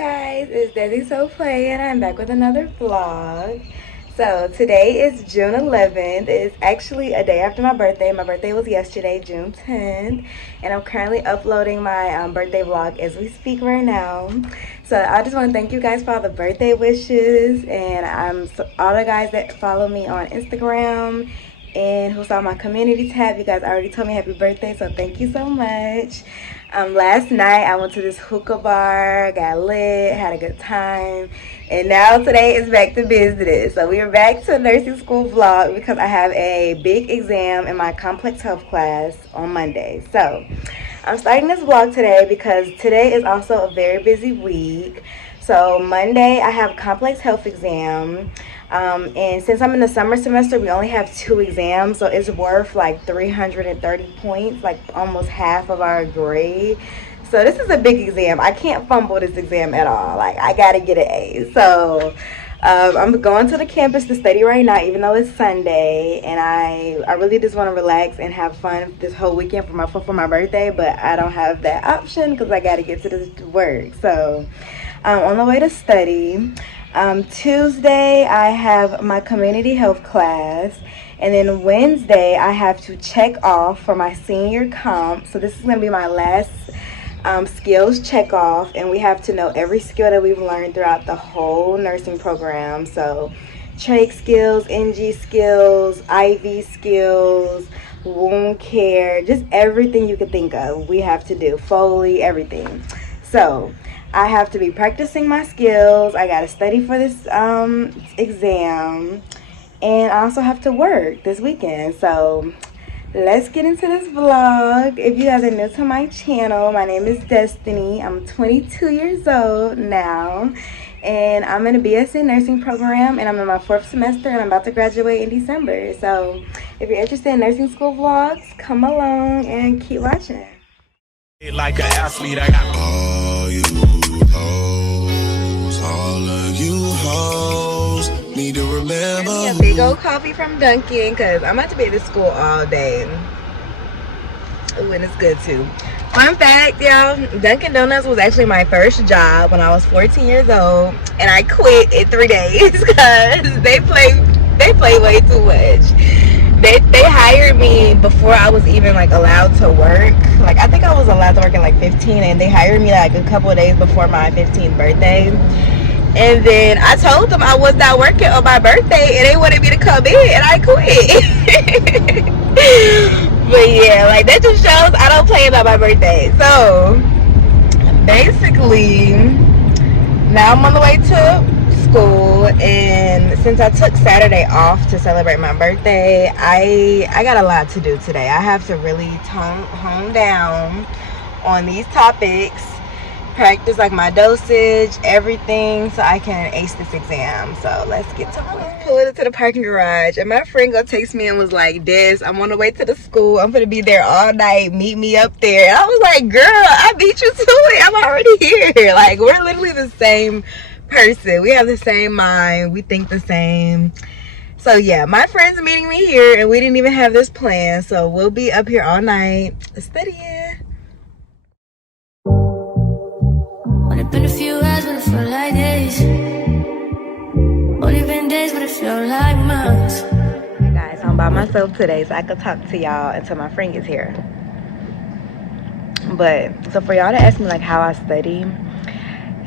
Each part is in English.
guys, it's Desi So Play and I'm back with another vlog. So today is June 11th. It's actually a day after my birthday. My birthday was yesterday, June 10th, and I'm currently uploading my birthday vlog as we speak right now. So I just want to thank you guys for all the birthday wishes, and all the guys that follow me on Instagram and who saw my community tab. You guys already told me happy birthday, so thank you so much. Last night I went to this hookah bar, got lit, had a good time, and now today is back to business. So we are back to nursing school vlog because I have a big exam in my complex health class on Monday. So I'm starting this vlog today because today is also a very busy week. So Monday I have complex health exam. And since I'm in the summer semester, we only have 2 exams, so it's worth like 330 points, like almost half of our grade. So this is a big exam. I can't fumble this exam at all. Like, I gotta get an A. So I'm going to the campus to study right now, even though it's Sunday, and I really just want to relax and have fun this whole weekend for my birthday, but I don't have that option because I gotta get to this work. So on the way to study. Tuesday I have my community health class, and then Wednesday I have to check off for my senior comp. So this is going to be my last skills check off, and we have to know every skill that we've learned throughout the whole nursing program. So trach skills, NG skills, IV skills, wound care, just everything you could think of we have to do, Foley, everything. So I have to be practicing my skills. I got to study for this exam. And I also have to work this weekend. So let's get into this vlog. If you guys are new to my channel, my name is Destiny. I'm 22 years old now. And I'm in a BS in nursing program. And I'm in my 4th semester. And I'm about to graduate in December. So if you're interested in nursing school vlogs, come along and keep watching. Like an athlete, I got all you hoes, all of you hoes need to remember. A big old coffee from Dunkin' because I'm about to be at this school all day. Ooh, and it's good too. Fun fact, y'all, Dunkin' Donuts was actually my first job when I was 14 years old, and I quit in 3 days because they play way too much. They hired me before I was even like allowed to work. Like, I think I was allowed to work at like 15, and they hired me like a couple of days before my 15th birthday. And then I told them I was not working on my birthday, and they wanted me to come in, and I quit. But yeah, like, that just shows I don't play about my birthday. So basically, now I'm on the way to school, and since I took Saturday off to celebrate my birthday, I got a lot to do today. I have to really hone down on these topics, practice like my dosage, everything, so I can ace this exam. So let's get to it. I was pulling into the parking garage, and my friend go text me and was like, Des, I'm on the way to the school. I'm gonna be there all night. Meet me up there. And I was like, girl, I beat you to it. I'm already here. Like, we're literally the same person. We have the same mind. We think the same. So yeah, my friend's meeting me here, and we didn't even have this plan. So we'll be up here all night studying. Only been a few hours, but it felt like days. Only been days, but it felt like months. Hey guys, I'm by myself today, so I could talk to y'all until my friend gets here. But so for y'all to ask me like how I study,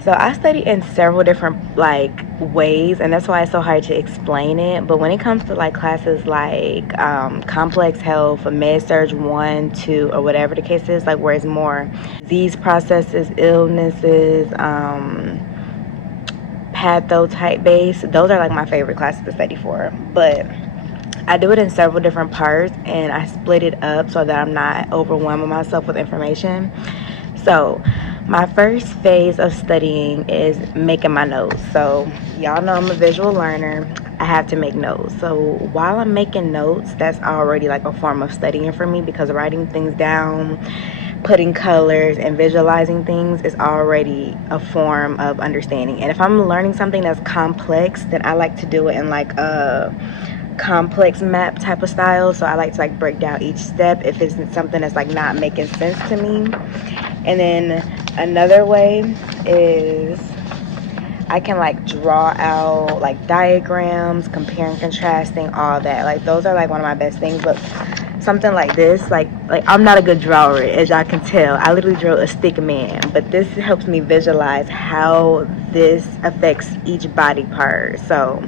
so I study in several different like ways, and that's why it's so hard to explain it. But when it comes to like classes like complex health, Med-Surg I, II, or whatever the case is, like where it's more disease processes, illnesses, patho type base, those are like my favorite classes to study for. But I do it in several different parts, and I split it up so that I'm not overwhelming myself with information. So my first phase of studying is making my notes. So y'all know I'm a visual learner. I have to make notes. So while I'm making notes, that's already like a form of studying for me, because writing things down, putting colors, and visualizing things is already a form of understanding. And if I'm learning something that's complex, then I like to do it in like a complex map type of style. So I like to like break down each step if it's something that's like not making sense to me. And then another way is I can like draw out like diagrams, comparing, contrasting, all that. Like those are like one of my best things. But something like this, like I'm not a good drawer, as y'all can tell. I literally drew a stick man, but this helps me visualize how this affects each body part. So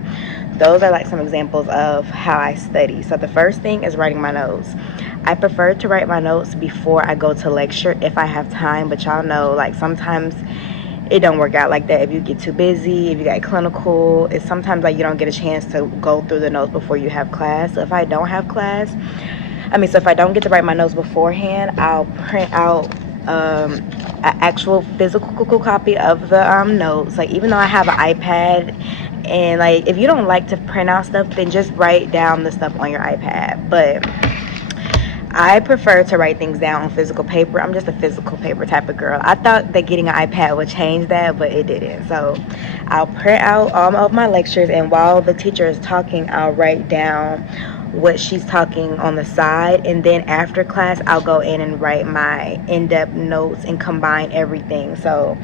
those are like some examples of how I study. So the first thing is writing my notes. I prefer to write my notes before I go to lecture if I have time, but y'all know like sometimes it don't work out like that. If you get too busy, if you got clinical, it's sometimes like you don't get a chance to go through the notes before you have class. So if I don't have class, so if I don't get to write my notes beforehand, I'll print out an actual physical copy of the notes. Like even though I have an iPad, and like if you don't like to print out stuff, then just write down the stuff on your iPad. But I prefer to write things down on physical paper. I'm just a physical paper type of girl. I thought that getting an iPad would change that, but it didn't. So I'll print out all of my lectures, and while the teacher is talking, I'll write down what she's talking on the side, and then after class I'll go in and write my in-depth notes and combine everything. So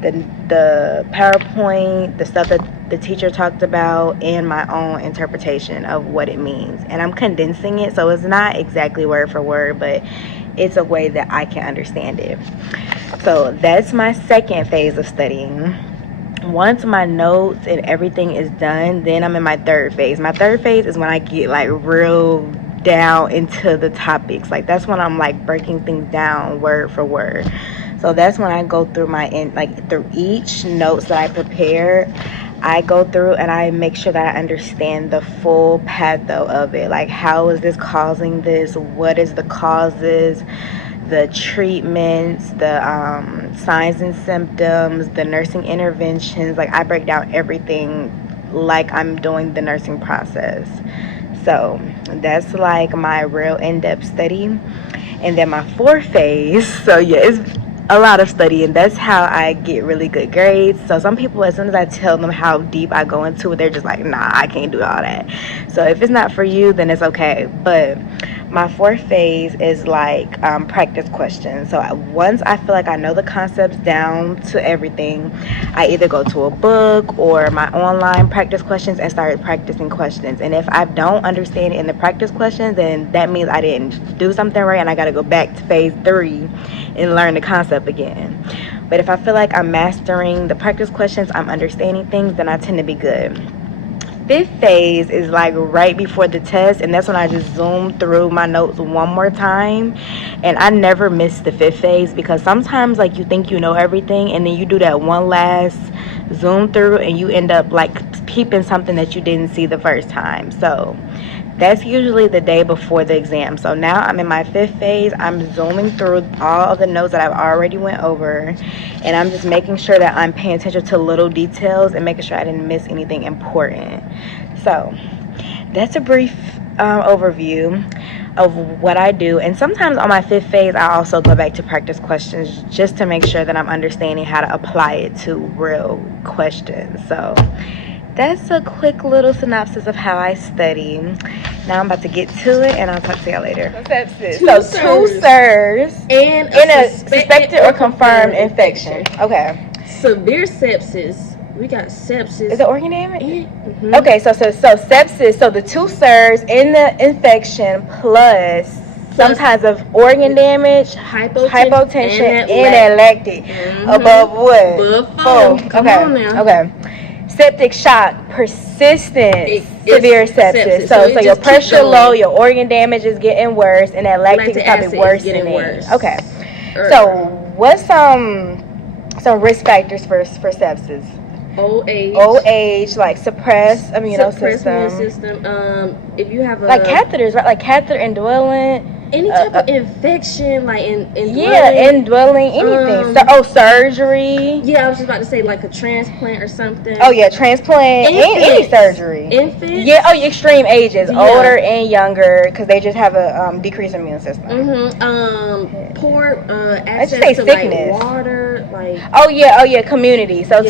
the PowerPoint, the stuff that the teacher talked about, and my own interpretation of what it means, and I'm condensing it so it's not exactly word for word, but it's a way that I can understand it. So that's my second phase of studying. Once my notes and everything is done, then I'm in my third phase. My third phase is when I get like real down into the topics. Like that's when I'm like breaking things down word for word. So that's when I go through through each notes that I prepare. I go through and I make sure that I understand the full patho of it. Like how is this causing this? What is the causes? The treatments, the signs and symptoms, the nursing interventions. Like I break down everything like I'm doing the nursing process. So that's like my real in-depth study. And then my fourth phase, so yeah, it's a lot of studying. That's how I get really good grades. So some people, as soon as I tell them how deep I go into it, they're just like, nah, I can't do all that. So if it's not for you, then it's okay. But my fourth phase is like practice questions. So once I feel like I know the concepts down to everything, I either go to a book or my online practice questions and start practicing questions. And if I don't understand it in the practice questions, then that means I didn't do something right, and I got to go back to phase 3 and learn the concept again. But if I feel like I'm mastering the practice questions, I'm understanding things, then I tend to be good. Fifth phase is like right before the test, and that's when I just zoom through my notes one more time. And I never miss the fifth phase, because sometimes like you think you know everything, and then you do that one last zoom through and you end up like peeping something that you didn't see the first time. So that's usually the day before the exam. So now I'm in my fifth phase. I'm zooming through all of the notes that I've already went over, and I'm just making sure that I'm paying attention to little details and making sure I didn't miss anything important. So that's a brief overview of what I do. And sometimes on my fifth phase, I also go back to practice questions just to make sure that I'm understanding how to apply it to real questions. So that's a quick little synopsis of how I study. Now I'm about to get to it, and I'll talk to y'all later. Two SIRS and a suspected or confirmed infection. Okay. Severe sepsis. We got sepsis. Is it organ damage? Mm-hmm. Okay, so sepsis. So the 2 SIRS in the infection plus some kinds of organ damage, hypotension, and lactic. Above what? Above 4. Come on now. Okay. Septic shock, persistent severe sepsis. So your pressure low, your organ damage is getting worse, and that lactic is probably worsening. Okay. So what's some risk factors for sepsis? Old age, like suppressed immune system. If you have like catheters, right? Like catheter indwelling. Any type of infection, like indwelling, anything. Surgery. Yeah, I was just about to say like a transplant or something. Oh yeah, transplant and any surgery. Infants. Yeah. Extreme ages, older and younger, because they just have a decreased immune system. Poor access to like water, like. Oh yeah, community. So to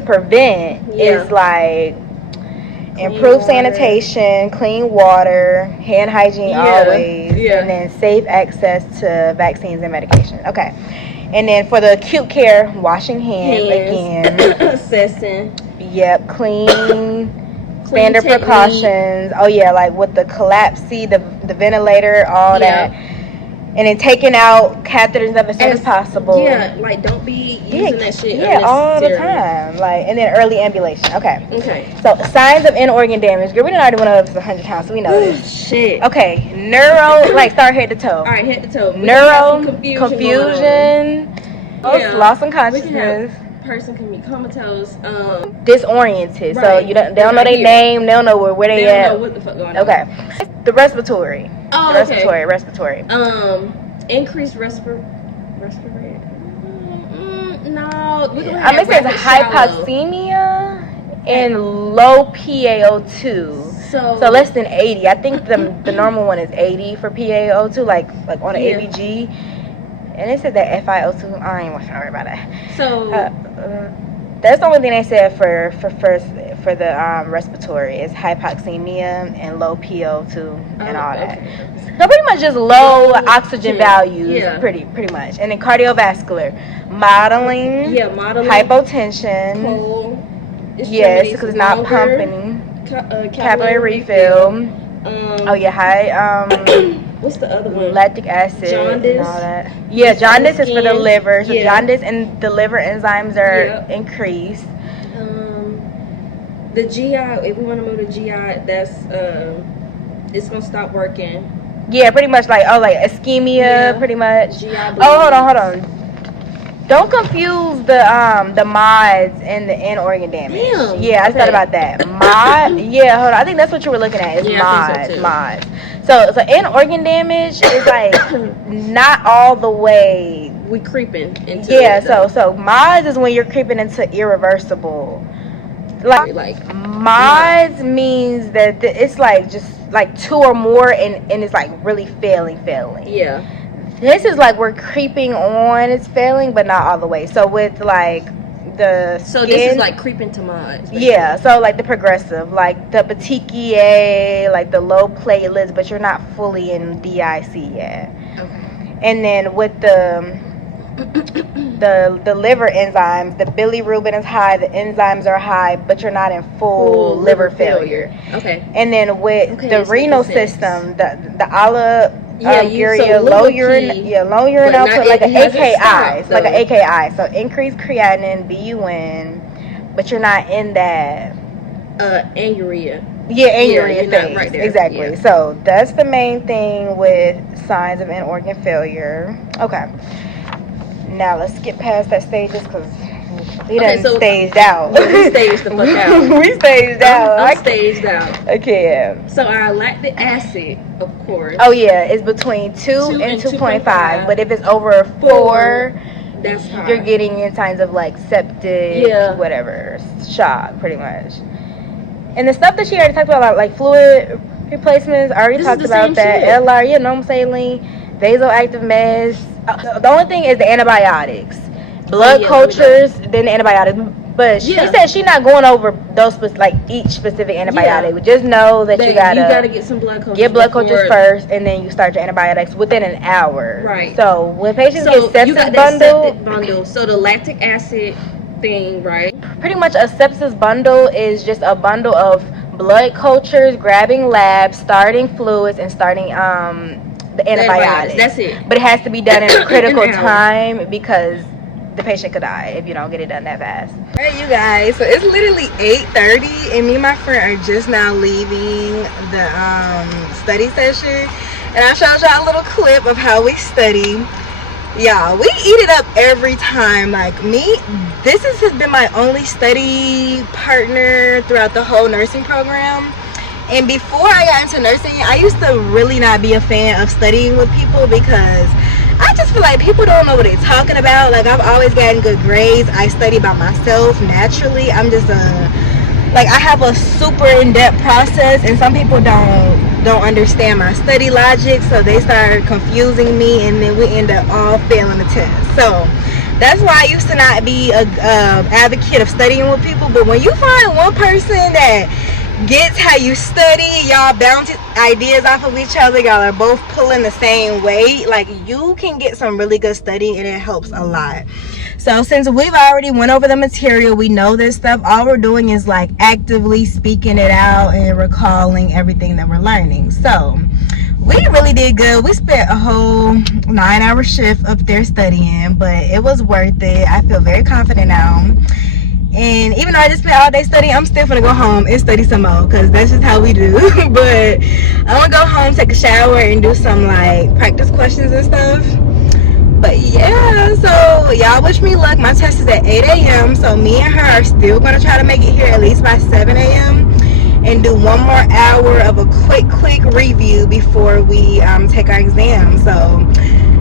prevent is like. Improve sanitation, clean water, hand hygiene always, and then safe access to vaccines and medication. Okay. And then for the acute care, washing hands. Again. Assessing. Yep, clean standard technique. precautions. Oh yeah, like with the collapsy, the ventilator, all that. And then taking out catheters and stuff as soon as possible. Yeah, like don't be using that shit. Yeah, all the time. Like, and then early ambulation. Okay. So signs of end organ damage. Girl, we done already went over this 100 times, so we know this. Shit. Okay, neuro, like start head to toe. All right, head to toe. Neuro, confusion, loss in consciousness. Person can be comatose, disoriented. Right. So they don't know their name, they don't know where they at. at. They don't know what the fuck going on. Okay. The respiratory. Oh, respiratory. Increased respiratory. No. I'm gonna say it's hypoxemia and low PaO2. So less than 80. I think the normal one is 80 for PaO2, like on an ABG. And they said that FiO2. I ain't sure about that. So that's the only thing they said for the respiratory is hypoxemia and low PaO2 and all that. So pretty much just low oxygen values, pretty much. And then cardiovascular, modeling, hypotension, cold, yes, because it's not pumping, capillary refill. High. What's the other one? Lactic acid. Jaundice. And all that. Yeah, jaundice is for the liver. So jaundice and the liver enzymes are increased. The GI, if we want to move to GI, that's it's gonna stop working. Yeah, pretty much like ischemia, pretty much. GI hold on. Don't confuse the mods and the end organ damage. Damn. Yeah, I thought about that. Mod. Yeah, hold on. I think that's what you were looking at. Is mods. So end organ damage is like not all the way. We creeping into so mods is when you're creeping into irreversible. Like mods means that it's like just like 2 or more and it's like really failing. Yeah. This is like we're creeping on, it's failing, but not all the way. So with like the skin, this is like creeping to mods. Basically. Yeah, so like the progressive, like the petechiae, like the low platelets, but you're not fully in DIC yet. Okay. And then with the liver enzymes, the bilirubin is high, the enzymes are high, but you're not in full liver failure. Okay. And then with the renal system, the low urine output, like an AKI, so increased creatinine, BUN, but you're not in that anuria. Anuria phase. Right there. Exactly. Yeah. So that's the main thing with signs of end organ failure. Okay. Now let's get past that stages because we done staged out. We staged the fuck out. We staged out. I'm staged out. Okay. So our lactic acid, of course. Oh yeah, it's between 2 and 2.5. But if it's over 4, that's high. You're getting in signs of like septic, whatever, shock, pretty much. And the stuff that she already talked about, like fluid replacements, I already talked about that. Shit. LR, normal saline, vasoactive meds. The only thing is the antibiotics, blood cultures, then the antibiotics. But she said she's not going over those each specific antibiotic. We just know that you gotta get some blood cultures. Get blood cultures first, and then you start your antibiotics within an hour. Right. So when patients get sepsis bundle, so the lactic acid thing, right? Pretty much a sepsis bundle is just a bundle of blood cultures, grabbing labs, starting fluids, and starting the antibiotics. That's it. But it has to be done in a critical time because the patient could die if you don't get it done that fast. All right, you guys, so it's literally 8:30 and me and my friend are just now leaving the study session, and I showed y'all a little clip of how we study. Y'all, we eat it up every time. Like me, this has been my only study partner throughout the whole nursing program. And before I got into nursing, I used to really not be a fan of studying with people because I just feel like people don't know what they're talking about. Like, I've always gotten good grades. I study by myself naturally. I'm just I have a super in-depth process, and some people don't understand my study logic, so they start confusing me, and then we end up all failing the test. So that's why I used to not be a advocate of studying with people. But when you find one person that gets how you study. Y'all bounce ideas off of each other. Y'all are both pulling the same weight. Like, you can get some really good study, and it helps a lot. So since we've already went over the material, we know this stuff, all we're doing is like actively speaking it out and recalling everything that we're learning. So we really did good. We spent a whole 9-hour shift up there studying, but it was worth it. I feel very confident now. And even though I just spent all day studying, I'm still gonna go home and study some more, because that's just how we do. But I'm gonna go home, take a shower, and do some like practice questions and stuff. But yeah, so y'all wish me luck. My test is at 8 a.m. So me and her are still gonna try to make it here at least by 7 a.m. and do one more hour of a quick review before we take our exam. So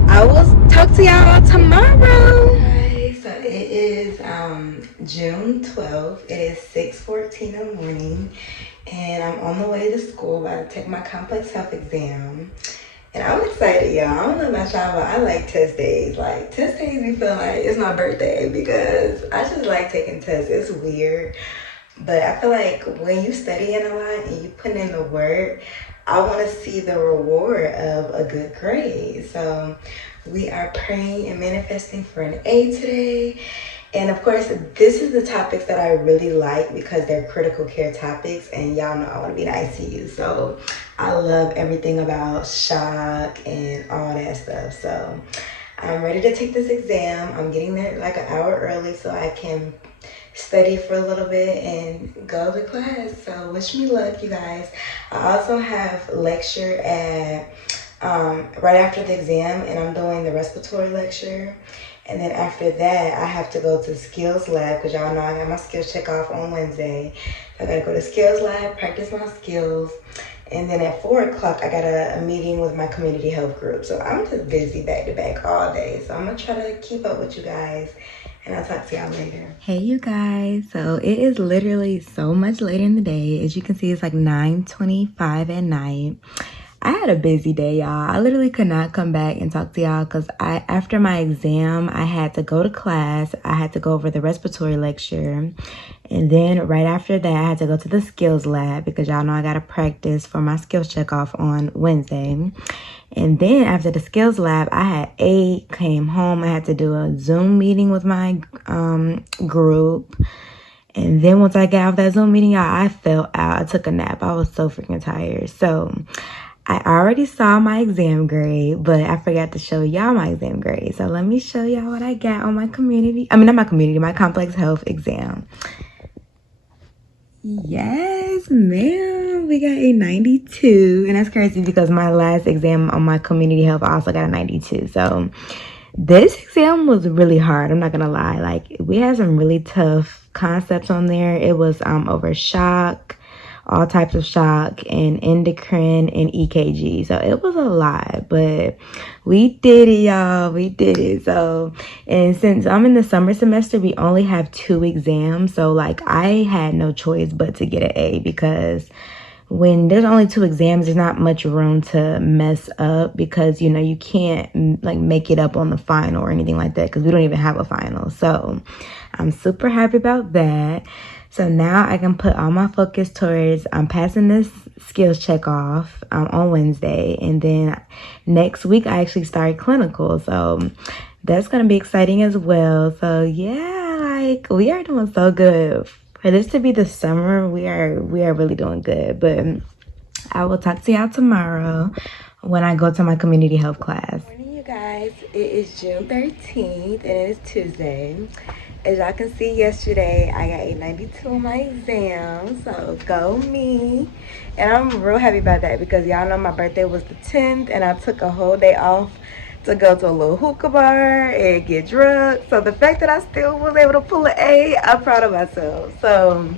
I will talk to y'all tomorrow. Okay, so it is June 12th. It is 6:14 in the morning, and I'm on the way to school about to take my complex health exam. And I'm excited, y'all. I don't know about y'all, but I like test days. Like, test days, we feel like it's my birthday, because I just like taking tests. It's weird, but I feel like when you studying a lot and you put in the work, I want to see the reward of a good grade. So we are praying and manifesting for an A today. And of course, this is the topics that I really like, because they're critical care topics, and y'all know I want to be in the ICU. So I love everything about shock and all that stuff. So I'm ready to take this exam. I'm getting there like an hour early so I can study for a little bit and go to class. So wish me luck, you guys. I also have lecture at right after the exam, and I'm doing the respiratory lecture. And then after that, I have to go to skills lab, because y'all know I got my skills check off on Wednesday. So I gotta go to skills lab, practice my skills. And then at 4 o'clock, I got a meeting with my community health group. So I'm just busy back to back all day. So I'm gonna try to keep up with you guys, and I'll talk to y'all later. Hey, you guys. So it is literally so much later in the day. As you can see, it's like 9:25 at night. I had a busy day, y'all. I literally could not come back and talk to y'all, because after my exam, I had to go to class. I had to go over the respiratory lecture. And then right after that, I had to go to the skills lab, because y'all know I got to practice for my skills check off on Wednesday. And then after the skills lab, I had came home. I had to do a Zoom meeting with my group. And then once I got off that Zoom meeting, y'all, I fell out. I took a nap. I was so freaking tired. So I already saw my exam grade, but I forgot to show y'all my exam grade. So let me show y'all what I got on my my complex health exam. Yes, ma'am. We got a 92. And that's crazy, because my last exam on my community health, I also got a 92. So this exam was really hard. I'm not going to lie. Like, we had some really tough concepts on there. It was over shock, all types of shock, and endocrine and EKG. So it was a lot, but we did it, y'all. We did it. So, and since I'm in the summer semester, we only have 2 exams. So like, I had no choice but to get an A, because when there's only 2 exams, there's not much room to mess up, because, you know, you can't like make it up on the final or anything like that, because we don't even have a final. So I'm super happy about that. So now I can put all my focus towards passing this skills check off on Wednesday. And then next week, I actually start clinical. So that's going to be exciting as well. So yeah, like, we are doing so good. For this to be the summer, we are really doing good. But I will talk to y'all tomorrow when I go to my community health class. Good morning, you guys. It is June 13th, and it is Tuesday. As y'all can see, yesterday I got a 92 on my exam, so go me. And I'm real happy about that, because y'all know my birthday was the 10th, and I took a whole day off to go to a little hookah bar and get drunk. So the fact that I still was able to pull an A, I'm proud of myself. So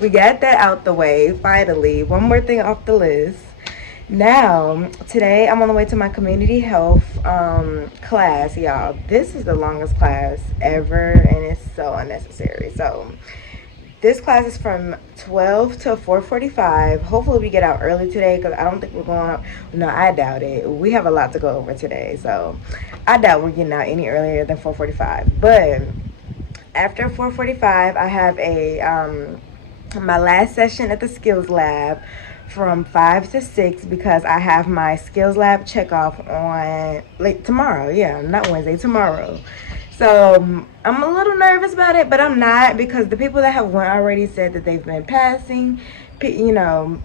we got that out the way, finally. One more thing off the list. Now, today I'm on the way to my community health class, y'all. This is the longest class ever, and it's so unnecessary. So this class is from 12 to 4:45. Hopefully we get out early today, because I don't think we're going out. No, I doubt it. We have a lot to go over today, so I doubt we're getting out any earlier than 4:45. But after 4:45, I have a my last session at the skills lab from 5 to 6 because I have my skills lab check off on tomorrow. Yeah, not Wednesday, tomorrow. So I'm a little nervous about it, but I'm not, because the people that have went already said that they've been passing. You know,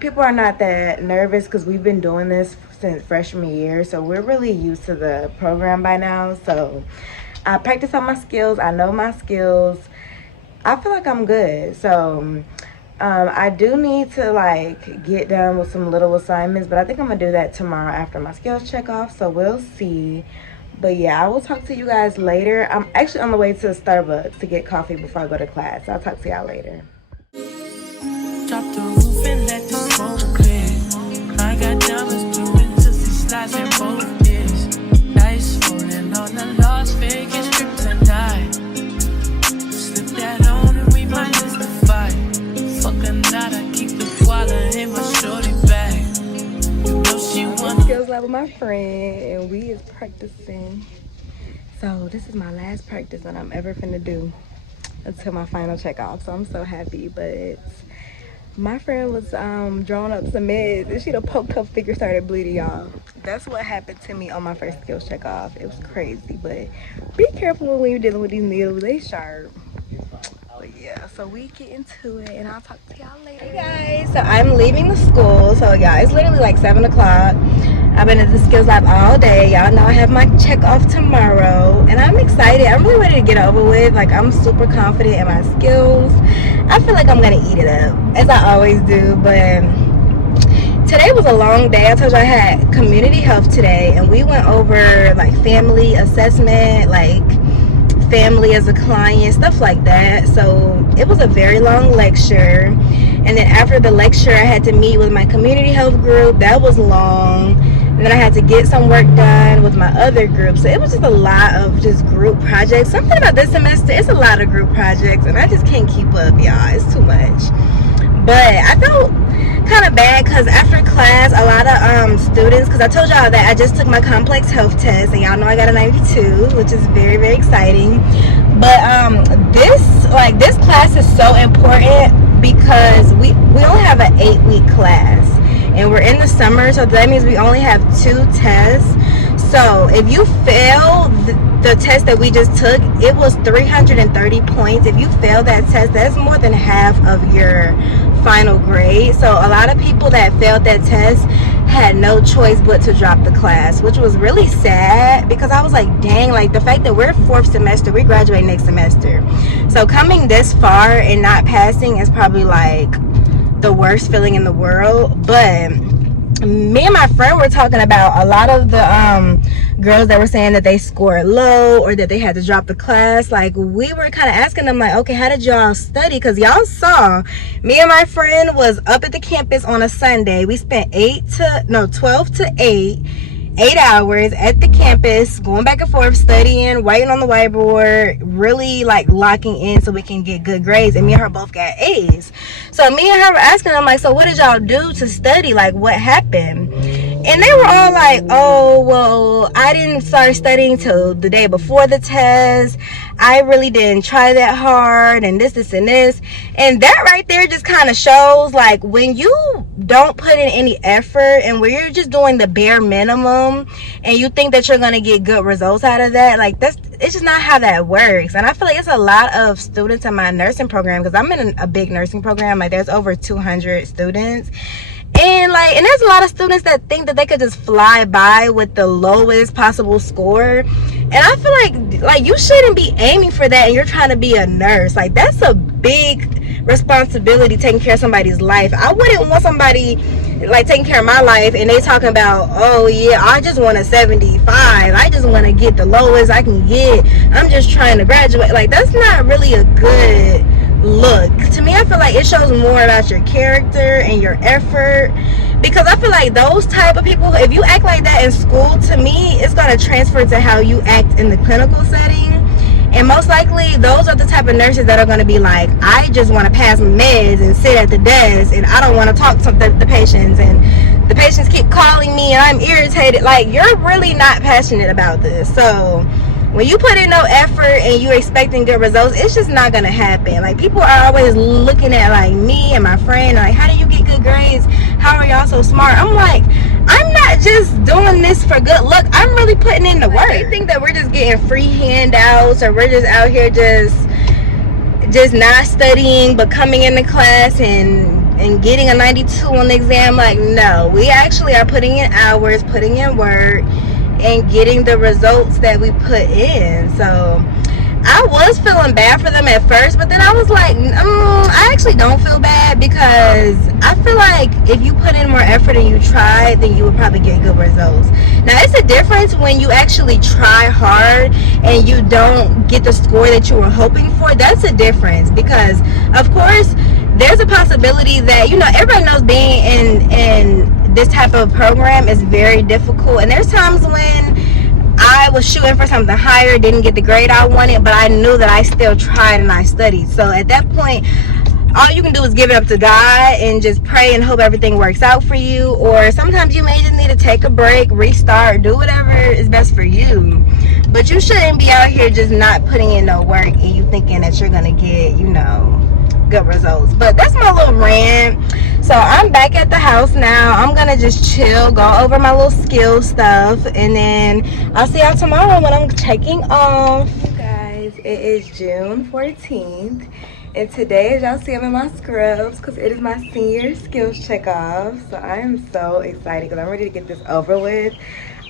people are not that nervous because we've been doing this since freshman year, so we're really used to the program by now. So I practice on my skills. I know my skills. I feel like I'm good. So I do need to like get done with some little assignments, but I think I'm gonna do that tomorrow after my skills check off, so we'll see. But yeah, I will talk to you guys later. I'm actually on the way to Starbucks to get coffee before I go to class, so I'll talk to y'all later. Drop the roof and let the smoke clear. I got diamonds doing to slides in both ears. Ice falling on the Las Vegas strip tonight. Slip that on and we might lose the fight. Fuck a night, I keep the wallet in my shorty bag. You know she wanna Skills lab with my friend, and we is practicing. So this is my last practice that I'm ever finna do until my final check off. So I'm so happy. But my friend was drawing up some meds, and she done poked her finger, started bleeding, y'all. That's what happened to me on my first skills check off. It was crazy, but be careful when you're dealing with these needles. They sharp. But yeah, so we get into it, and I'll talk to y'all later. Hey guys, so I'm leaving the school. So y'all, it's literally like 7 o'clock. I've been at the skills lab all day. Y'all know I have my check off tomorrow, and I'm excited. I'm really ready to get over with. Like, I'm super confident in my skills. I feel like I'm gonna eat it up, as I always do. But today was a long day. I told you I had community health today, and we went over like family assessment, like family as a client, stuff like that. So it was a very long lecture, and then after the lecture I had to meet with my community health group. That was long. And then I had to get some work done with my other group. So it was just a lot of just group projects. Something about this semester, it's a lot of group projects, and I just can't keep up, y'all. It's too much. But I felt kind of bad because after class, a lot of students, because I told y'all that I just took my complex health test, and y'all know I got a 92, which is very, very exciting. But this class is so important because we only have an 8-week class, and we're in the summer, so that means we only have 2 tests. So if you fail the test that we just took, it was 330 points. If you fail that test, that's more than half of your final grade. So a lot of people that failed that test had no choice but to drop the class, which was really sad, because I was like, dang, like the fact that we're 4th semester, we graduate next semester. So coming this far and not passing is probably like the worst feeling in the world. But me and my friend were talking about a lot of the girls that were saying that they scored low or that they had to drop the class. Like, we were kind of asking them, like, okay, how did y'all study? Because y'all saw me and my friend was up at the campus on a Sunday. We spent 12 to 8 hours at the campus, going back and forth, studying, writing on the whiteboard, really like locking in so we can get good grades. And me and her both got A's. So me and her were asking them, like, so what did y'all do to study? Like, what happened? And they were all like, oh, well, I didn't start studying till the day before the test. I really didn't try that hard, and this, and this. And that right there just kind of shows, like, when you don't put in any effort and where you're just doing the bare minimum and you think that you're going to get good results out of that, like, it's just not how that works. And I feel like it's a lot of students in my nursing program, because I'm in a big nursing program. Like, there's over 200 students. And there's a lot of students that think that they could just fly by with the lowest possible score. And I feel like you shouldn't be aiming for that, and you're trying to be a nurse. Like, that's a big responsibility, taking care of somebody's life. I wouldn't want somebody like taking care of my life and they talking about, oh yeah, I just want a 75. I just want to get the lowest I can get. I'm just trying to graduate. Like, that's not really a good look to me. I feel like it shows more about your character and your effort, because I feel like those type of people, if you act like that in school, to me it's going to transfer to how you act in the clinical setting. And most likely those are the type of nurses that are going to be like, I just want to pass meds and sit at the desk, and I don't want to talk to the patients, and the patients keep calling me and I'm irritated. Like, you're really not passionate about this. So when you put in no effort and you're expecting good results, it's just not gonna happen. Like, people are always looking at like me and my friend, like, how do you get good grades? How are y'all so smart? I'm like, I'm not just doing this for good luck. I'm really putting in the work. They think that we're just getting free handouts, or we're just out here just not studying but coming into class and getting a 92 on the exam. Like, no, we actually are putting in hours, putting in work, and getting the results that we put in. So I was feeling bad for them at first, but then I was like, I actually don't feel bad, because I feel like if you put in more effort and you try, then you would probably get good results. Now, it's a difference when you actually try hard and you don't get the score that you were hoping for. That's a difference, because of course there's a possibility that, you know, everybody knows being in this type of program is very difficult, and there's times when I was shooting for something higher, didn't get the grade I wanted, but I knew that I still tried and I studied. So at that point, all you can do is give it up to God and just pray and hope everything works out for you. Or sometimes you may just need to take a break, restart, do whatever is best for you. But you shouldn't be out here just not putting in no work and you thinking that you're gonna get, you know, good results. But that's my little rant. So I'm back at the house now. I'm gonna just chill, go over my little skill stuff, and then I'll see y'all tomorrow when I'm checking off. Hey guys, it is June 14th, and today, as y'all see, I'm in my scrubs because it is my senior skills check off. So I am so excited because I'm ready to get this over with.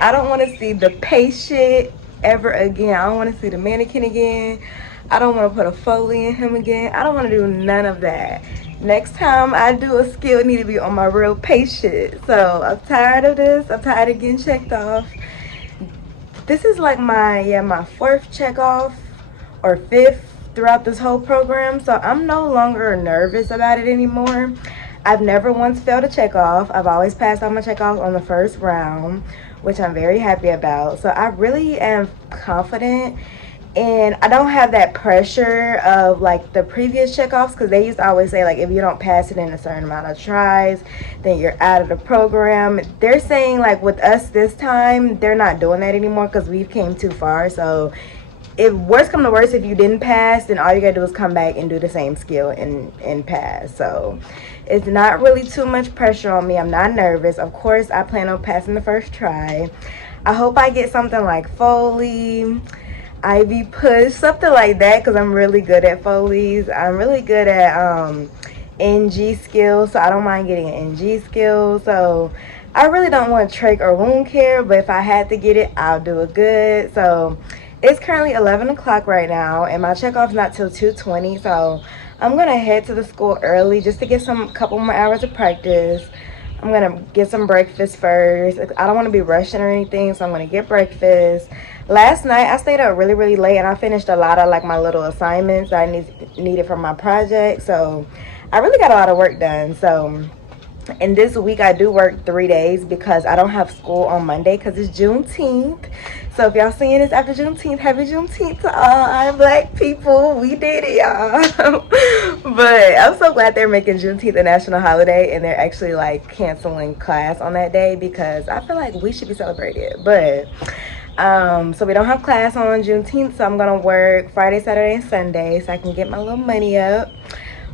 I don't want to see the patient ever again. I don't want to see the mannequin again. I don't want to put a Foley in him again. I don't want to do none of that. Next time I do a skill, it need to be on my real patient. So I'm tired of this. I'm tired of getting checked off. This is like my fourth check off or fifth throughout this whole program. So I'm no longer nervous about it anymore. I've never once failed a check off. I've always passed all my check offs on the first round, which I'm very happy about. So I really am confident. And I don't have that pressure of like the previous checkoffs, because they used to always say, like, if you don't pass it in a certain amount of tries, then you're out of the program. They're saying, like, with us this time, they're not doing that anymore because we've came too far. So if worst come to worst, if you didn't pass, then all you gotta do is come back and do the same skill and pass. So it's not really too much pressure on me. I'm not nervous. Of course, I plan on passing the first try. I hope I get something like Foley, IV push, something like that, because I'm really good at Foley's. I'm really good at NG skills, so I don't mind getting an NG skill. So I really don't want trach or wound care, but if I had to get it, I'll do it good. So it's currently 11 o'clock right now, and my checkoff's not till 2:20, so I'm gonna head to the school early just to get some couple more hours of practice. I'm gonna get some breakfast first. I don't want to be rushing or anything, so I'm gonna get breakfast. Last night I stayed up really late, and I finished a lot of like my little assignments that I needed for my project. So I really got a lot of work done. So, and this week I do work 3 days because I don't have school on Monday because it's Juneteenth. So if y'all seeing this after Juneteenth, happy Juneteenth to all our black people. We did it, y'all. But I'm so glad they're making Juneteenth a national holiday and they're actually like canceling class on that day, because I feel like we should be celebrated. But so we don't have class on Juneteenth, so I'm gonna work Friday, Saturday, and Sunday so I can get my little money up.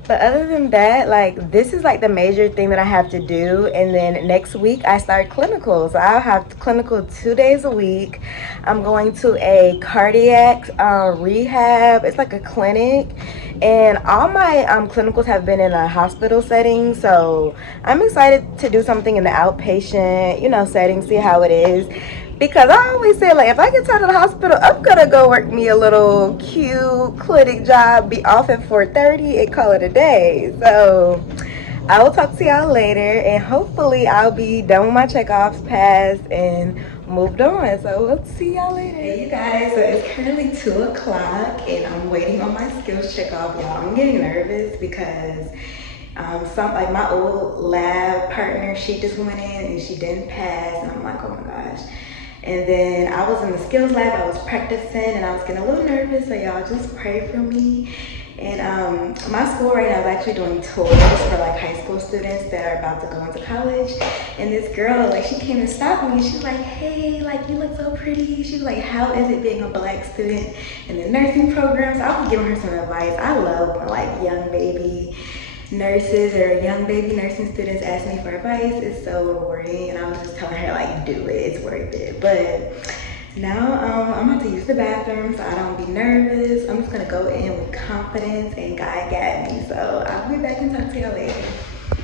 But other than that, like, this is like the major thing that I have to do. And then next week I start clinical, so I'll have clinical 2 days a week. I'm going to a cardiac rehab. It's like a clinic, and all my clinicals have been in a hospital setting, so I'm excited to do something in the outpatient, you know, setting, see how it is. Because I always say, like, if I get tired of the hospital, I'm gonna go work me a little cute clinic job, be off at 4:30 and call it a day. So I will talk to y'all later, and hopefully I'll be done with my checkoffs, passed, and moved on. So we'll see y'all later. Hey you guys, so it's currently 2 o'clock and I'm waiting on my skills checkoff. Y'all, I'm getting nervous because like my old lab partner, she just went in and she didn't pass, and I'm like, oh my gosh. And then I was in the skills lab, I was practicing, and I was getting a little nervous, so y'all just pray for me. And my school right now is actually doing tours for like high school students that are about to go into college. And this girl, like, she came and stopped me. She was like, hey, like, you look so pretty. She was like, how is it being a black student in the nursing program? So I was giving her some advice. I love when like young baby nurses or young baby nursing students ask me for advice. It's so rewarding. And I was just telling her, like, do it, it's worth it. But now I'm about to use the bathroom so I don't be nervous. I'm just gonna go in with confidence and God got me. So I'll be back and talk to y'all later.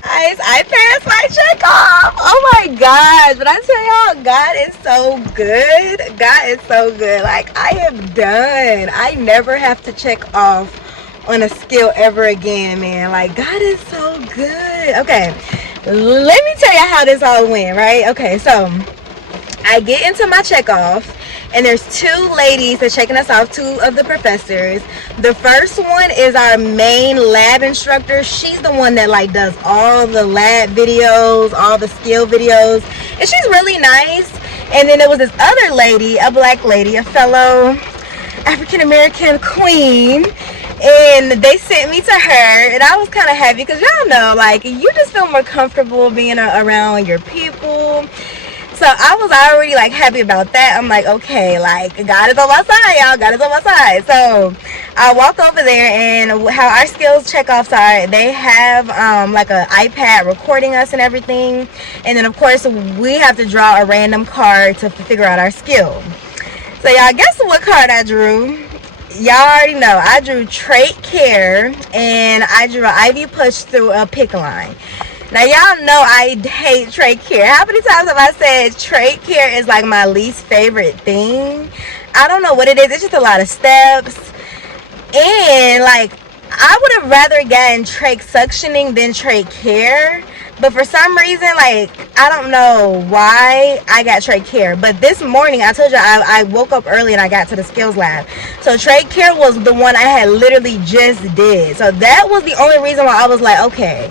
Guys, I passed my check off. Oh my gosh, but I tell y'all, God is so good. God is so good. Like, I am done. I never have to check off on a skill ever again, man. Like, God is so good. Okay, let me tell you how this all went, right? Okay, so I get into my check off, and there's two ladies that's checking us off, two of the professors. The first one is our main lab instructor. She's the one that like does all the lab videos, all the skill videos, and she's really nice. And then there was this other lady, a black lady, a fellow African-American queen, and they sent me to her, and I was kind of happy because y'all know, like, you just feel more comfortable being around your people. So I was already like happy about that. I'm like, okay, like, God is on my side, y'all. God is on my side. So I walk over there, and how our skills checkoffs are, they have like an iPad recording us and everything. And then of course we have to draw a random card to figure out our skill. So y'all, guess what card I drew? Y'all already know. I drew trait care, and I drew an IV push through a pick line. Now y'all know I hate trait care. How many times have I said trait care is like my least favorite thing? I don't know what it is. It's just a lot of steps. And like, I would have rather gotten trach suctioning than trait care. But for some reason, like, I don't know why I got trach care. But this morning, I told you I woke up early and I got to the skills lab. So trach care was the one I had literally just did. So that was the only reason why I was like, okay,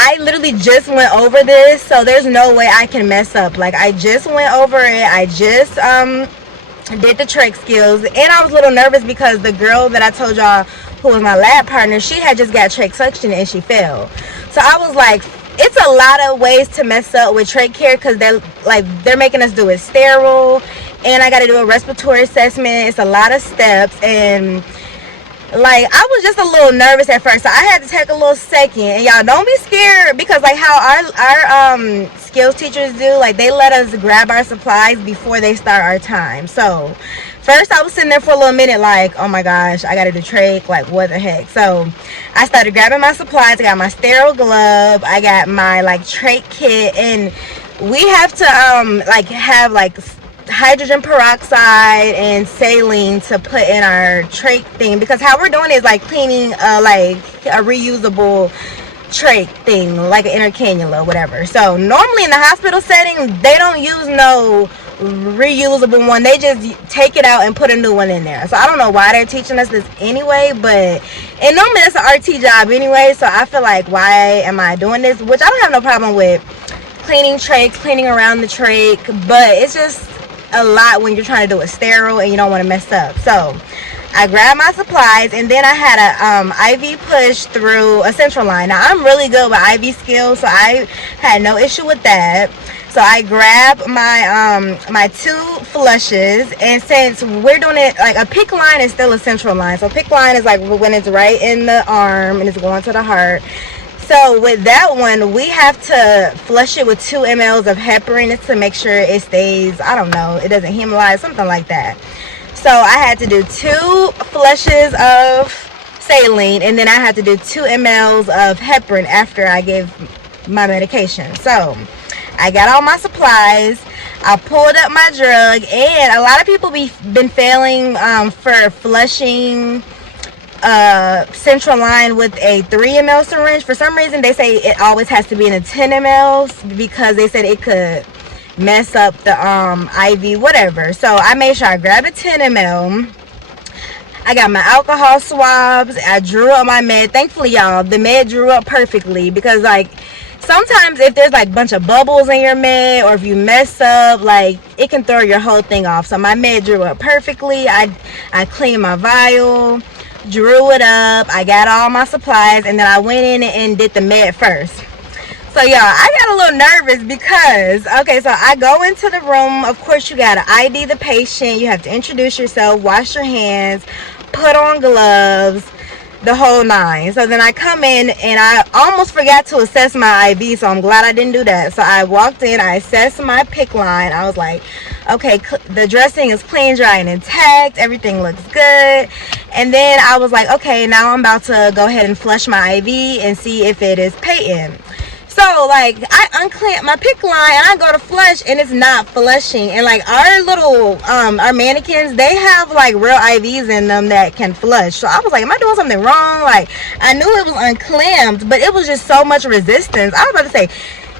I literally just went over this, so there's no way I can mess up. Like, I just went over it. I just did the trach skills, and I was a little nervous because the girl that I told y'all who was my lab partner, she had just got trach suction and she fell. So I was like, it's a lot of ways to mess up with trach care because they're making us do it sterile, and I got to do a respiratory assessment. It's a lot of steps, and like, I was just a little nervous at first, so I had to take a little second. And y'all, don't be scared, because like how our skills teachers do, like, they let us grab our supplies before they start our time. So first I was sitting there for a little minute like, oh my gosh, I gotta do trach, like, what the heck. So I started grabbing my supplies. I got my sterile glove, I got my like trach kit, and we have to like have like hydrogen peroxide and saline to put in our trach thing, because how we're doing is like cleaning like a reusable trach thing, like an inner cannula, whatever. So normally in the hospital setting, they don't use no reusable one. They just take it out and put a new one in there. So I don't know why they're teaching us this anyway, but and normally it's an RT job anyway, so I feel like, why am I doing this? Which I don't have no problem with cleaning trachs, cleaning around the trach, but it's just a lot when you're trying to do it sterile and you don't want to mess up. So I grabbed my supplies, and then I had a IV push through a central line. Now I'm really good with IV skills, so I had no issue with that. So I grabbed my my 2 flushes, and since we're doing it like a pick line is still a central line, so pick line is like when it's right in the arm and it's going to the heart. So with that one, we have to flush it with 2 mLs of heparin to make sure it stays, I don't know, it doesn't hemolyze, something like that. So I had to do 2 flushes of saline, and then I had to do 2 mLs of heparin after I gave my medication. So I got all my supplies, I pulled up my drug, and a lot of people been failing for flushing central line with a 3 ml syringe. For some reason they say it always has to be in a 10 ml because they said it could mess up the IV, whatever. So I made sure I grabbed a 10 ml. I got my alcohol swabs, I drew up my med. Thankfully, y'all, the med drew up perfectly, because like sometimes if there's like a bunch of bubbles in your med, or if you mess up, like, it can throw your whole thing off. So my med drew up perfectly. I cleaned my vial, drew it up, I got all my supplies, and then I went in and did the med first. So y'all, I got a little nervous because, okay, so I go into the room. Of course, you gotta ID the patient, you have to introduce yourself, wash your hands, put on gloves, the whole nine. So then I come in and I almost forgot to assess my IV, so I'm glad I didn't do that. So I walked in, I assessed my PICC line. I was like, okay, the dressing is clean, dry, and intact, everything looks good. And then I was like, okay, now I'm about to go ahead and flush my IV and see if it is patent. So like I unclamp my PICC line and I go to flush and it's not flushing. And like our little our mannequins, they have like real IVs in them that can flush. So I was like, am I doing something wrong? Like I knew it was unclamped, but it was just so much resistance. I was about to say,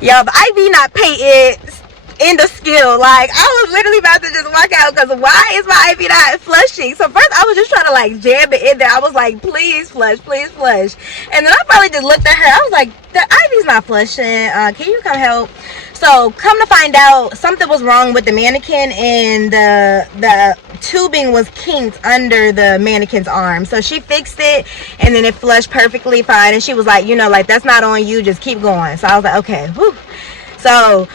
y'all, the IV not patent. End of skill. Like I was literally about to just walk out because why is my IV not flushing? So first I was just trying to like jam it in there. I was like, please flush, please flush. And then I probably just looked at her. I was like, the IV's not flushing. Can you come help? So come to find out, something was wrong with the mannequin and the tubing was kinked under the mannequin's arm. So she fixed it and then it flushed perfectly fine. And she was like, you know, like that's not on you, just keep going. So I was like, okay, whew. So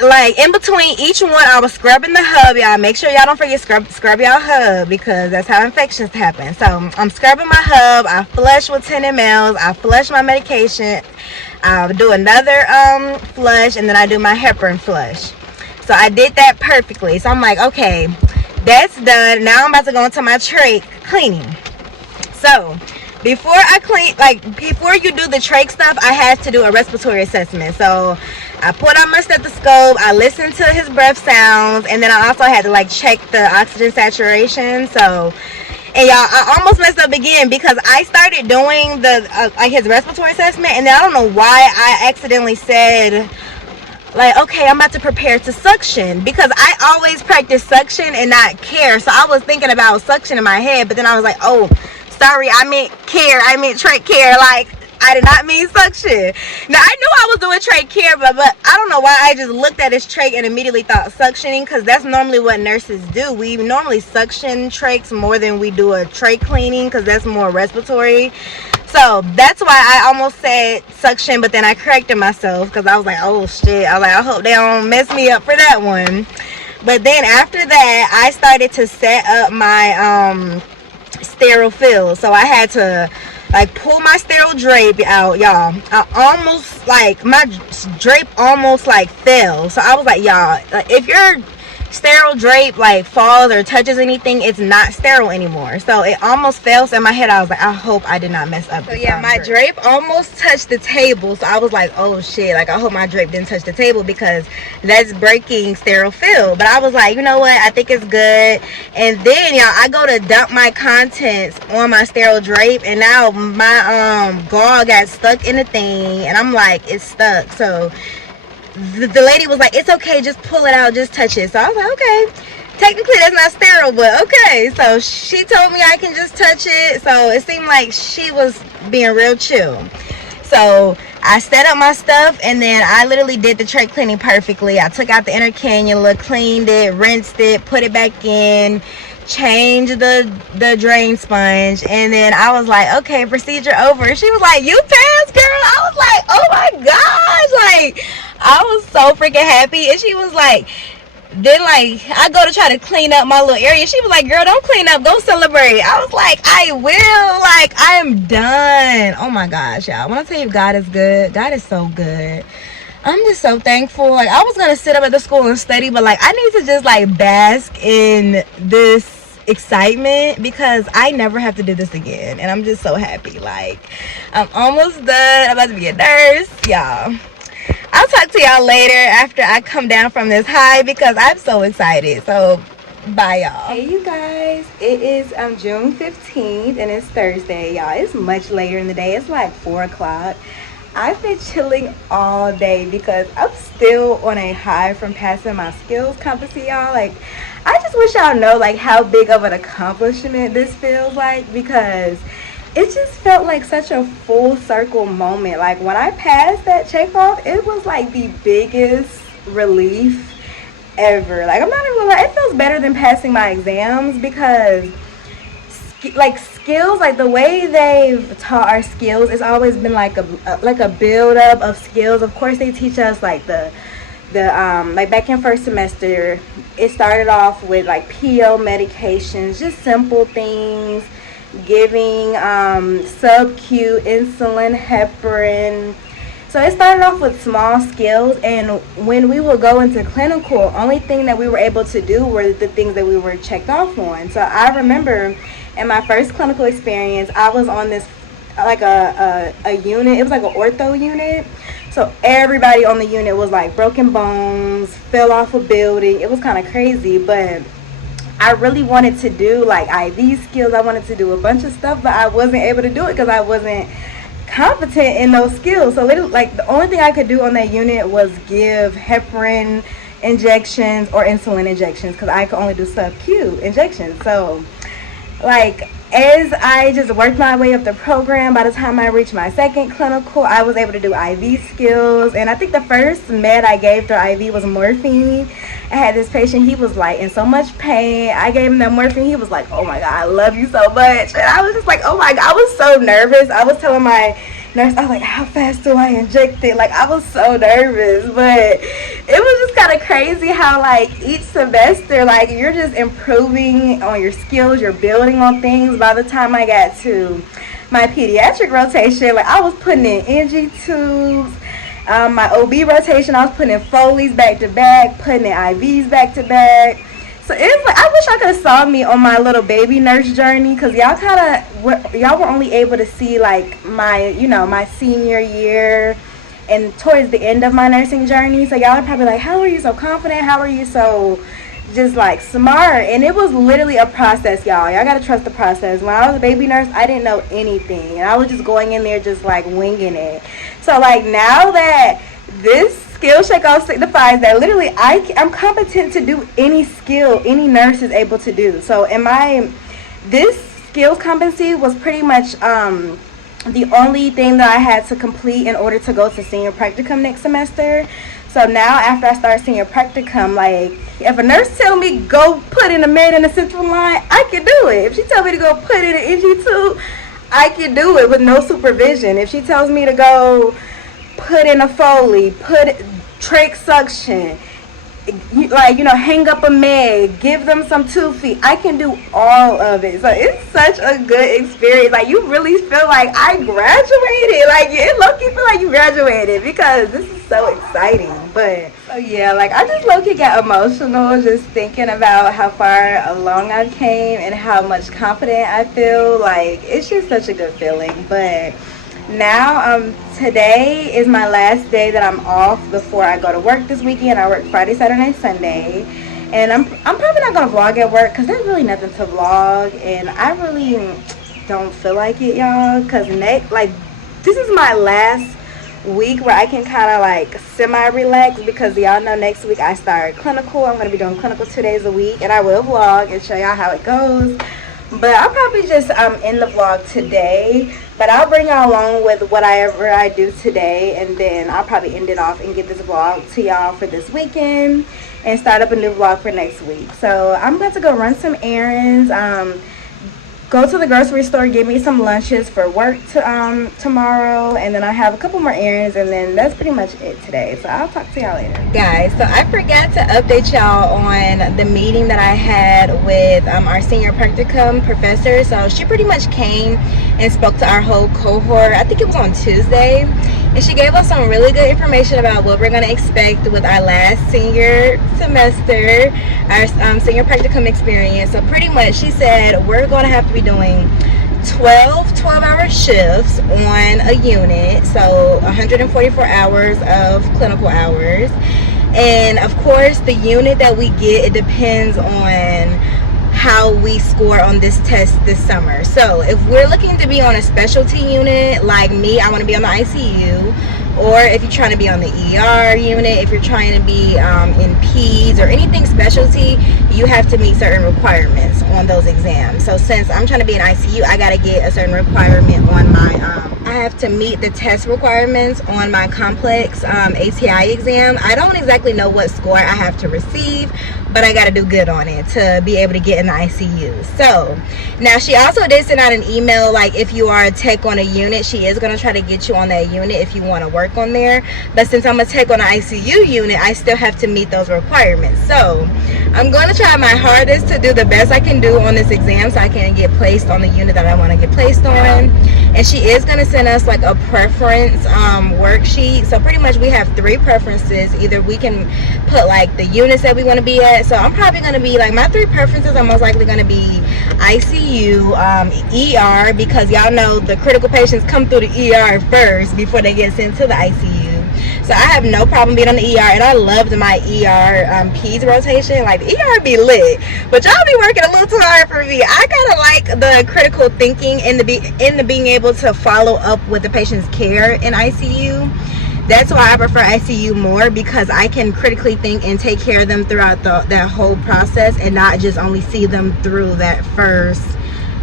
like in between each one I was scrubbing the hub, y'all. Make sure y'all don't forget scrub y'all hub because that's how infections happen. So I'm scrubbing my hub, I flush with 10 mLs, I flush my medication, I'll do another flush, and then I do my heparin flush. So I did that perfectly. So I'm like, okay, that's done. Now I'm about to go into my trach cleaning. So before I clean, like before you do the trach stuff, I had to do a respiratory assessment. So I put on my stethoscope, I listened to his breath sounds, and then I also had to like check the oxygen saturation. So, and y'all, I almost messed up again because I started doing the like his respiratory assessment, and then I don't know why I accidentally said like, okay, I'm about to prepare to suction, because I always practice suction and not care. So I was thinking about suction in my head, but then I was like, oh, sorry, I meant care, I meant trach care. Like I did not mean suction. Now I knew I was doing trach care, but I don't know why I just looked at his trach and immediately thought suctioning, because that's normally what nurses do. We normally suction trachs more than we do a trach cleaning, because that's more respiratory. So that's why I almost said suction, but then I corrected myself because I was like, oh shit, I was like, I hope they don't mess me up for that one. But then after that I started to set up my sterile fill. So I had to like pull my sterile drape out, y'all. I almost like my drape almost like fell. So I was like, y'all, if your sterile drape like falls or touches anything, it's not sterile anymore. So it almost fell. So in my head I was like, I hope I did not mess up. So yeah, my drape almost touched the table. So I was like, oh shit, like I hope my drape didn't touch the table, because that's breaking sterile fill. But I was like, you know what, I think it's good. And then y'all, I go to dump my contents on my sterile drape, and now my gauze got stuck in the thing, and I'm like, it's stuck. So the lady was like, it's okay, just pull it out, just touch it. So I was like, okay, technically that's not sterile, but okay. So she told me I can just touch it. So it seemed like she was being real chill. So I set up my stuff, and then I literally did the trach cleaning perfectly. I took out the inner cannula, cleaned it, rinsed it, put it back in, changed the drain sponge, and then I was like, okay, procedure over. She was like, you passed, girl. I was like, oh my gosh, like I was so freaking happy. And she was like, then like I go to try to clean up my little area, she was like, girl, don't clean up, go celebrate. I was like, I will, like I am done. Oh my gosh, y'all, when I tell you God is good, God is so good. I'm just so thankful. Like I was gonna sit up at the school and study, but like I need to just like bask in this excitement, because I never have to do this again, and I'm just so happy. Like I'm almost done. I'm about to be a nurse, y'all. I'll talk to y'all later after I come down from this high, because I'm so excited. So bye, y'all. Hey you guys, it is June 15th and it's Thursday, y'all. It's much later in the day. It's like 4 o'clock. I've been chilling all day because I'm still on a high from passing my skills competency, y'all. Like I just wish y'all know like how big of an accomplishment this feels like, because it just felt like such a full circle moment. Like when I passed that check off, it was like the biggest relief ever. Like I'm not even gonna lie, it feels better than passing my exams, because skills, like the way they've taught our skills, it's always been like a build up of skills. Of course, they teach us like the like back in first semester, it started off with like PO medications, just simple things, giving sub-Q insulin, heparin. So it started off with small skills, and when we would go into clinical, only thing that we were able to do were the things that we were checked off on. So I remember in my first clinical experience, I was on this like a unit. It was like an ortho unit. So everybody on the unit was like broken bones, fell off a building. It was kind of crazy, but I really wanted to do like IV skills. I wanted to do a bunch of stuff, but I wasn't able to do it because I wasn't competent in those skills. So literally, like, the only thing I could do on that unit was give heparin injections or insulin injections, because I could only do sub-Q injections. So like, as I just worked my way up the program, by the time I reached my second clinical, I was able to do IV skills. And I think the first med I gave through IV was morphine. I had this patient, he was like in so much pain. I gave him that morphine. He was like, oh my God, I love you so much. And I was just like, oh my God, I was so nervous. I was telling my nurse, I was like, how fast do I inject it? Like, I was so nervous. But it was just kind of crazy how like each semester, like, you're just improving on your skills, you're building on things. By the time I got to my pediatric rotation, like, I was putting in NG tubes. My OB rotation, I was putting in Foley's back to back, putting in IVs back to back. So it's like, I wish I could have saw me on my little baby nurse journey, because y'all were only able to see like my, you know, my senior year and towards the end of my nursing journey. So y'all are probably like, how are you so confident? How are you so just like smart? And it was literally a process, y'all. Y'all gotta trust the process. When I was a baby nurse, I didn't know anything, and I was just going in there just like winging it. So like, now that this skill checkout signifies that literally I'm competent to do any skill any nurse is able to do. So this skills competency was pretty much the only thing that I had to complete in order to go to senior practicum next semester. So now after I start senior practicum, like, if a nurse tell me go put in a med in the central line, I can do it. If she tell me to go put in an NG2, I can do it with no supervision. If she tells me to go put in a Foley, put trach suction, like, you know, hang up a med, give them some tube feed, I can do all of it. So it's such a good experience. Like, you really feel like I graduated. Like, it low-key feel like you graduated, because this is so exciting. But so yeah, like, I just low-key get emotional just thinking about how far along I've came and how much confident I feel. Like, it's just such a good feeling. But now today is my last day that I'm off before I go to work this weekend. I work Friday, Saturday, Sunday, and I'm probably not gonna vlog at work because there's really nothing to vlog, and I really don't feel like it, y'all, because this is my last week where I can kind of like semi-relax, because y'all know next week I start clinical. I'm gonna be doing clinical 2 days a week, and I will vlog and show y'all how it goes. But I'll probably just end the vlog today, but I'll bring y'all along with whatever I do today, and then I'll probably end it off and get this vlog to y'all for this weekend and start up a new vlog for next week. So I'm about to go run some errands, go to the grocery store, get me some lunches for work tomorrow, and then I have a couple more errands, and then that's pretty much it today. So I'll talk to y'all later. Guys, so I forgot to update y'all on the meeting that I had with our senior practicum professor. So she pretty much came and spoke to our whole cohort. I think it was on Tuesday, and she gave us some really good information about what we're going to expect with our last senior semester, our senior practicum experience. So pretty much she said we're going to have to be doing 12-hour shifts on a unit, so 144 hours of clinical hours. And of course, the unit that we get, it depends on how we score on this test this summer. So if we're looking to be on a specialty unit, like me, I want to be on the ICU, or if you're trying to be on the ER unit, if you're trying to be in peds or anything specialty, you have to meet certain requirements on those exams. So since I'm trying to be in ICU, I got to get a certain requirement on my I have to meet the test requirements on my complex ATI exam. I don't exactly know what score I have to receive, but I got to do good on it to be able to get in the ICU. So now she also did send out an email, like if you are a tech on a unit, she is going to try to get you on that unit if you want to work on there. But since I'm a tech on an ICU unit, I still have to meet those requirements. So I'm going to try my hardest to do the best I can do on this exam so I can get placed on the unit that I want to get placed on. And she is going to send us like a preference worksheet. So pretty much we have 3 preferences. Either we can put like the units that we want to be at. So I'm probably going to be like, my 3 preferences are most likely going to be ICU, ER, because y'all know the critical patients come through the ER first before they get sent to the ICU. So I have no problem being on the ER, and I loved my ER peds rotation. Like, the ER be lit, but y'all be working a little too hard for me. I kind of like the critical thinking and the being able to follow up with the patient's care in ICU. That's why I prefer ICU more, because I can critically think and take care of them throughout that whole process, and not just only see them through that first,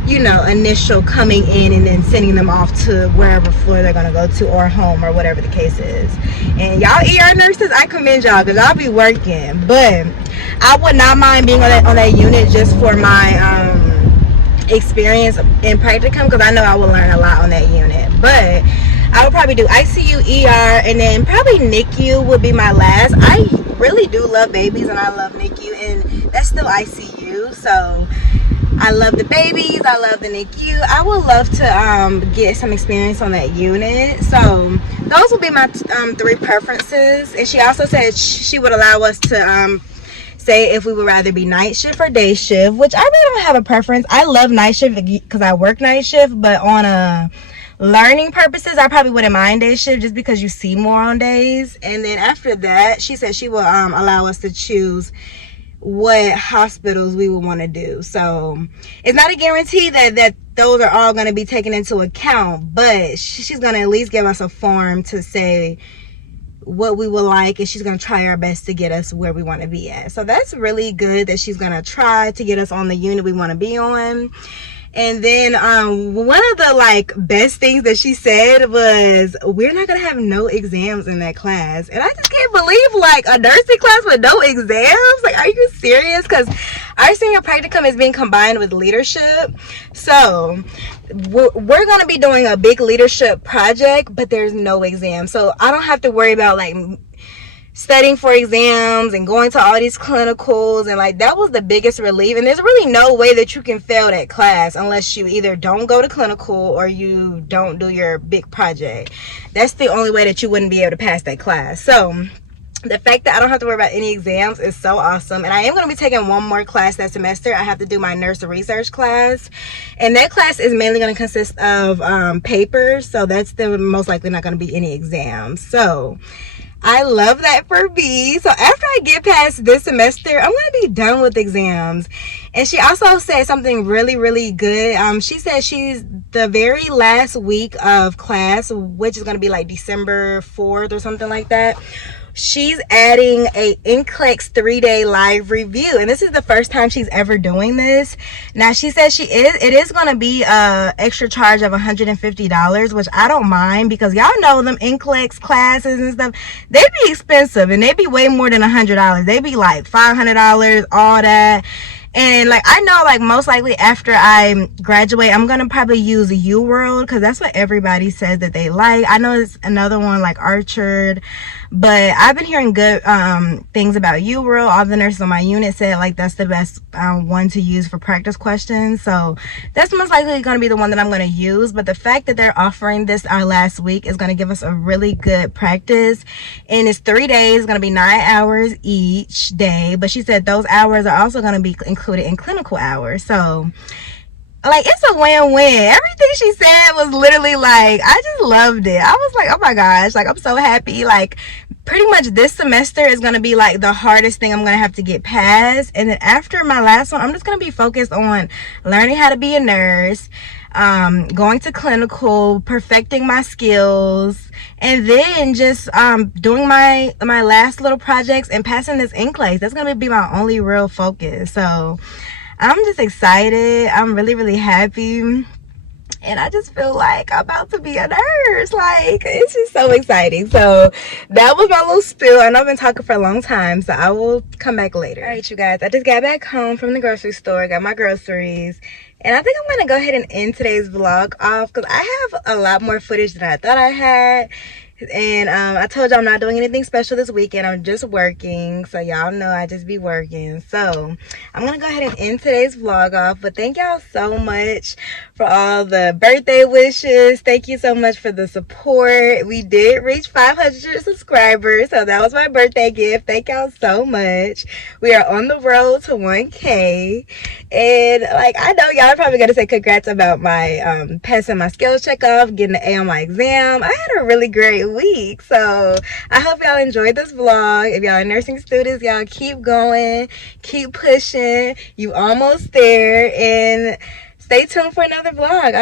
you know, initial coming in and then sending them off to wherever floor they're gonna go to, or home, or whatever the case is. And y'all ER nurses, I commend y'all, because y'all be working. But I would not mind being on that unit just for my experience in practicum, because I know I will learn a lot on that unit. But I would probably do ICU, ER, and then probably NICU would be my last. I really do love babies, and I love NICU, and that's still ICU. So I love the babies, I love the NICU. I would love to get some experience on that unit. So those will be my 3 preferences. And she also said she would allow us to say if we would rather be night shift or day shift, which I really don't have a preference. I love night shift because I work night shift, but on a learning purposes, I probably wouldn't mind day shift, just because you see more on days. And then after that, she said she will allow us to choose what hospitals we would want to do. So it's not a guarantee that those are all going to be taken into account, but she's going to at least give us a form to say what we would like, and she's going to try our best to get us where we want to be at. So that's really good that she's going to try to get us on the unit we want to be on. And then one of the like best things that she said was, we're not gonna have no exams in that class. And I just can't believe, like, a nursing class with no exams. Like, are you serious? Because our senior practicum is being combined with leadership. So we're gonna be doing a big leadership project, but there's no exam. So I don't have to worry about like studying for exams and going to all these clinicals, and like that was the biggest relief. And there's really no way that you can fail that class unless you either don't go to clinical or you don't do your big project. That's the only way that you wouldn't be able to pass that class. So the fact that I don't have to worry about any exams is so awesome. And I am going to be taking one more class that semester. I have to do my nurse research class, and that class is mainly going to consist of papers, so that's most likely not going to be any exams. So I love that for me. So after I get past this semester, I'm going to be done with exams. And she also said something really, really good. She said she's the very last week of class, which is going to be like December 4th or something like that. She's adding a NCLEX 3-day live review, and this is the first time she's ever doing this. Now she says it is going to be a extra charge of $150, which I don't mind, because y'all know them NCLEX classes and stuff, they be expensive, and they be way more than $100. They be like $500, all that. And like, I know, like, most likely after I graduate, I'm gonna probably use UWorld, because that's what everybody says that they like. I know it's another one like Archer, but I've been hearing good things about UWorld. All the nurses on my unit said like that's the best one to use for practice questions. So that's most likely gonna be the one that I'm gonna use. But the fact that they're offering this our last week is gonna give us a really good practice. And it's 3 days, gonna be 9 hours each day. But she said those hours are also gonna be included in clinical hours. So like, it's a win-win. Everything she said was literally like, I just loved it. I was like, oh my gosh, like, I'm so happy. Like, pretty much this semester is going to be like the hardest thing I'm going to have to get past. And then after my last one, I'm just going to be focused on learning how to be a nurse, going to clinical, perfecting my skills, and then just doing my last little projects and passing this NCLEX. That's going to be my only real focus. So I'm just excited. I'm really, really happy. and I just feel like I'm about to be a nurse. Like, it's just so exciting. So that was my little spiel, and I've been talking for a long time, so I will come back later. All right, you guys, I just got back home from the grocery store, got my groceries, and I think I'm gonna go ahead and end today's vlog off because I have a lot more footage than I thought I had. And I told you I'm not doing anything special this weekend. I'm just working, so y'all know I just be working. So I'm gonna go ahead and end today's vlog off, but thank y'all so much for all the birthday wishes. Thank you so much for the support. We did reach 500 subscribers, so that was my birthday gift. Thank y'all so much. We are on the road to 1K, and like, I know y'all are probably gonna say congrats about my passing my skills check off, getting an A on my exam. I had a really great week, so I hope y'all enjoyed this vlog. If y'all are nursing students, y'all keep going, keep pushing. You almost there, and stay tuned for another vlog.